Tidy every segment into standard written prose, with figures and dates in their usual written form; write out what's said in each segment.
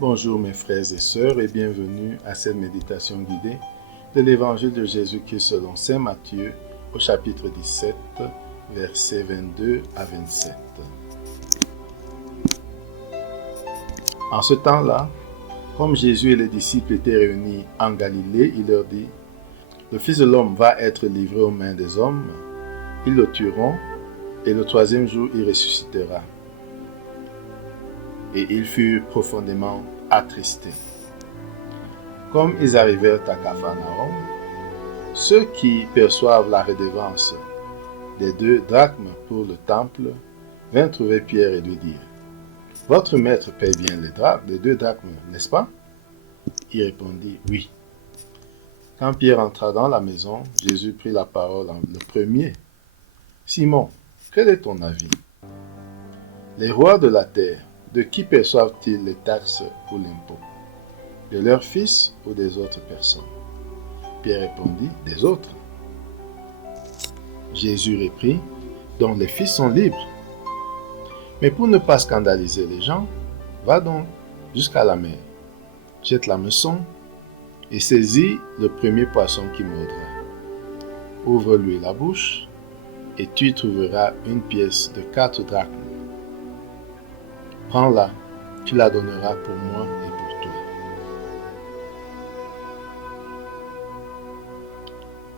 Bonjour mes frères et sœurs et bienvenue à cette méditation guidée de l'Évangile de Jésus-Christ selon Saint Matthieu au chapitre 17, versets 22 à 27. En ce temps-là, comme Jésus et les disciples étaient réunis en Galilée, il leur dit : « Le Fils de l'homme va être livré aux mains des hommes, ils le tueront et le troisième jour il ressuscitera. » Et ils furent profondément attristés. Comme ils arrivèrent à Capharnaüm, ceux qui perçoivent la redevance des 2 drachmes pour le temple vinrent trouver Pierre et lui dirent : « Votre maître paye bien les 2 drachmes, n'est-ce pas ? » Il répondit : « Oui. » Quand Pierre entra dans la maison, Jésus prit la parole le premier. « Simon, quel est ton avis ? Les rois de la terre, de qui perçoivent-ils les taxes ou l'impôt ? De leurs fils ou des autres personnes ? » Pierre répondit : « Des autres. » Jésus reprit : « Donc les fils sont libres. Mais pour ne pas scandaliser les gens, va donc jusqu'à la mer, jette l'hameçon et saisis le premier poisson qui mordra. Ouvre-lui la bouche et tu y trouveras une pièce de 4 drachmes. Prends-la, tu la donneras pour moi et pour toi. »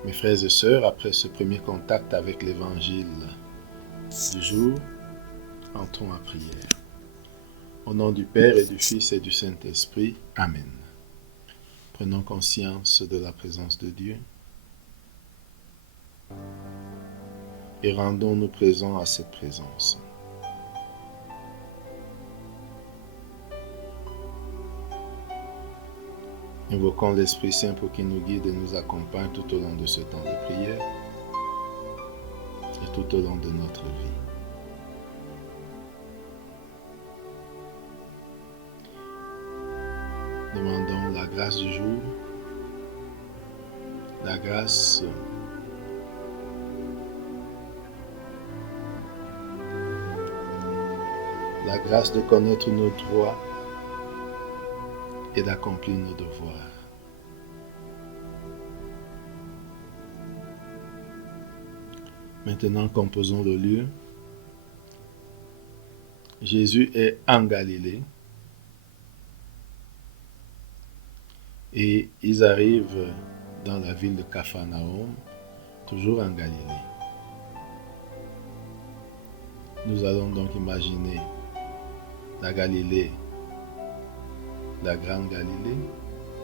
Mes frères et sœurs, après ce premier contact avec l'évangile du jour, entrons à prière. Au nom du Père et du Fils et du Saint-Esprit. Amen. Prenons conscience de la présence de Dieu et rendons-nous présents à cette présence. Invoquons l'Esprit Saint pour qu'il nous guide et nous accompagne tout au long de ce temps de prière et tout au long de notre vie. Demandons la grâce du jour, la grâce de connaître nos droits et d'accomplir nos devoirs. Maintenant, composons le lieu. Jésus est en Galilée et ils arrivent dans la ville de Capharnaüm, toujours en Galilée. Nous allons donc imaginer la Galilée, la grande Galilée,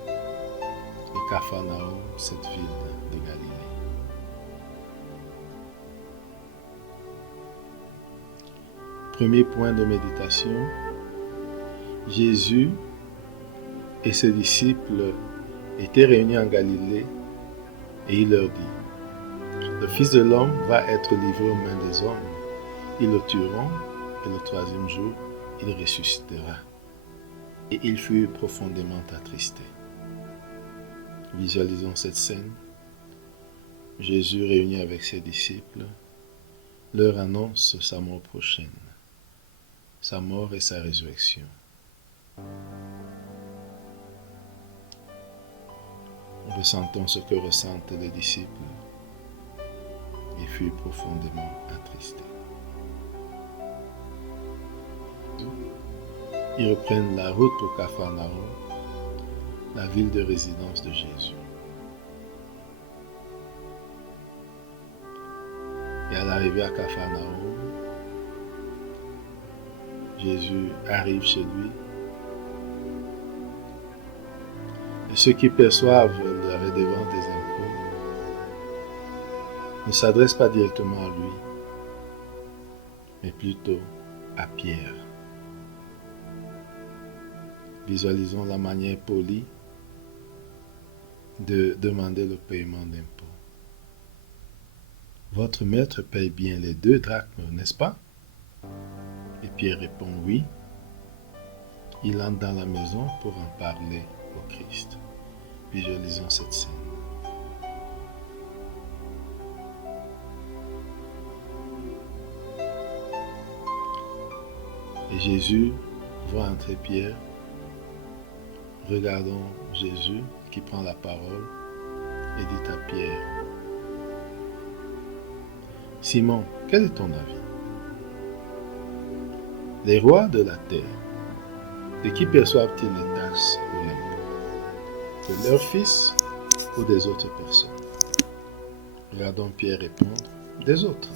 et Capharnaüm, cette ville de Galilée. Premier point de méditation, Jésus et ses disciples étaient réunis en Galilée et il leur dit : « Le Fils de l'homme va être livré aux mains des hommes, ils le tueront et le troisième jour il ressuscitera. » Et ils furent profondément attristés. Visualisons cette scène. Jésus réuni avec ses disciples leur annonce sa mort prochaine, sa mort et sa résurrection. Ressentons ce que ressentent les disciples et furent profondément attristés. Ils reprennent la route pour Capharnaüm, la ville de résidence de Jésus. Et à l'arrivée à Capharnaüm, Jésus arrive chez lui. Et ceux qui perçoivent la redevance des impôts ne s'adressent pas directement à lui, mais plutôt à Pierre. Visualisons la manière polie de demander le paiement d'impôts. « Votre maître paye bien les 2 drachmes, n'est-ce pas ? » Et Pierre répond « Oui ». Il entre dans la maison pour en parler au Christ. Visualisons cette scène. Et Jésus voit entrer Pierre Regardons Jésus qui prend la parole et dit à Pierre, « Simon, quel est ton avis? Les rois de la terre, de qui perçoivent-ils les taxes ou l'impôt? De leurs fils ou des autres personnes? » Regardons Pierre répondre, « Des autres. »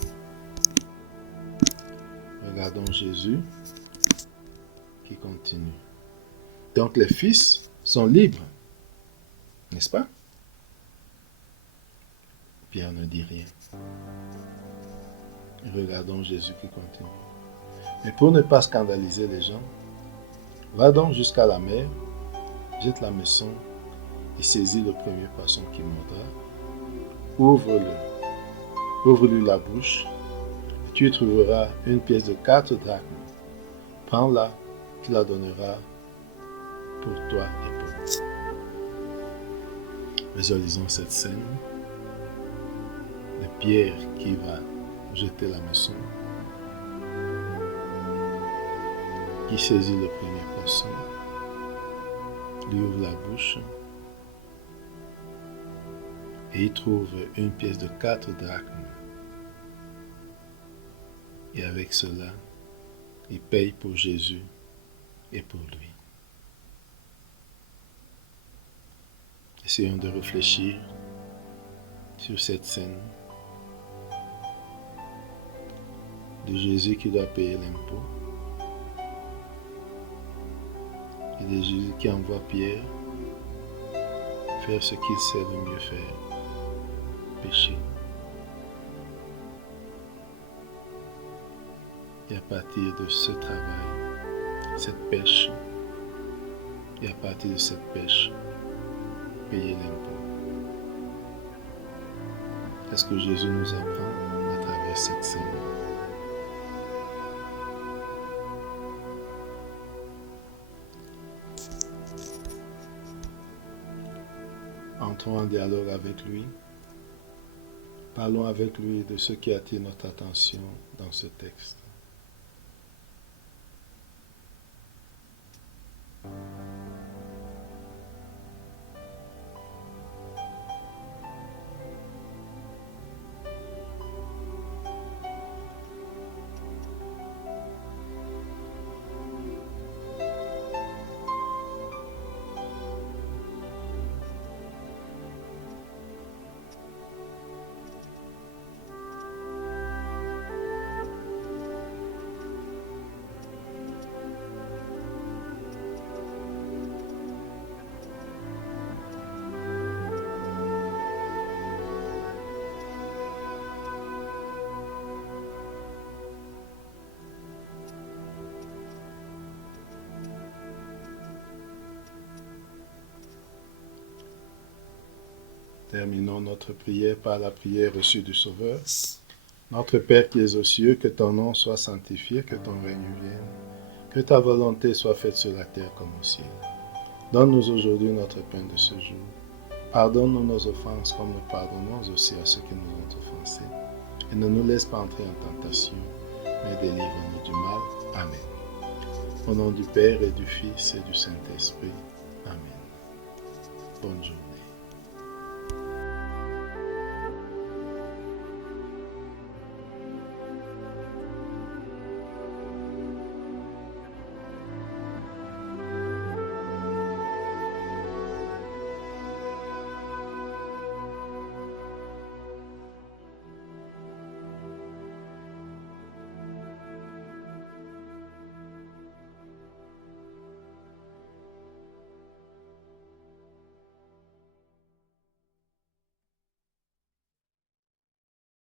Regardons Jésus qui continue. « Donc les fils sont libres, n'est-ce pas? » Pierre ne dit rien. Regardons Jésus qui continue. « Mais pour ne pas scandaliser les gens, va donc jusqu'à la mer, jette la maçon et saisis le premier poisson qui mordra. Ouvre-lui la bouche, et tu y trouveras une pièce de 4 drachmes. Prends-la, tu la donneras pour toi et pour moi. » Visualisons cette scène de Pierre qui va jeter la maçon, qui saisit le premier poisson, lui ouvre la bouche et il trouve une pièce de 4 drachmes. Et avec cela, il paye pour Jésus et pour lui. Essayons de réfléchir sur cette scène de Jésus qui doit payer l'impôt et de Jésus qui envoie Pierre faire ce qu'il sait le mieux faire, pécher. Et à partir de ce travail, cette pêche, et à partir de cette pêche, payer l'impôt. Est-ce que Jésus nous apprend à travers cette scène? Entrons en dialogue avec lui. Parlons avec lui de ce qui attire notre attention dans ce texte. Terminons notre prière par la prière reçue du Sauveur. Notre Père qui es aux cieux, que ton nom soit sanctifié, que ton règne vienne, que ta volonté soit faite sur la terre comme au ciel. Donne-nous aujourd'hui notre pain de ce jour. Pardonne-nous nos offenses comme nous pardonnons aussi à ceux qui nous ont offensés. Et ne nous laisse pas entrer en tentation, mais délivre-nous du mal. Amen. Au nom du Père et du Fils et du Saint-Esprit. Amen. Bonne journée.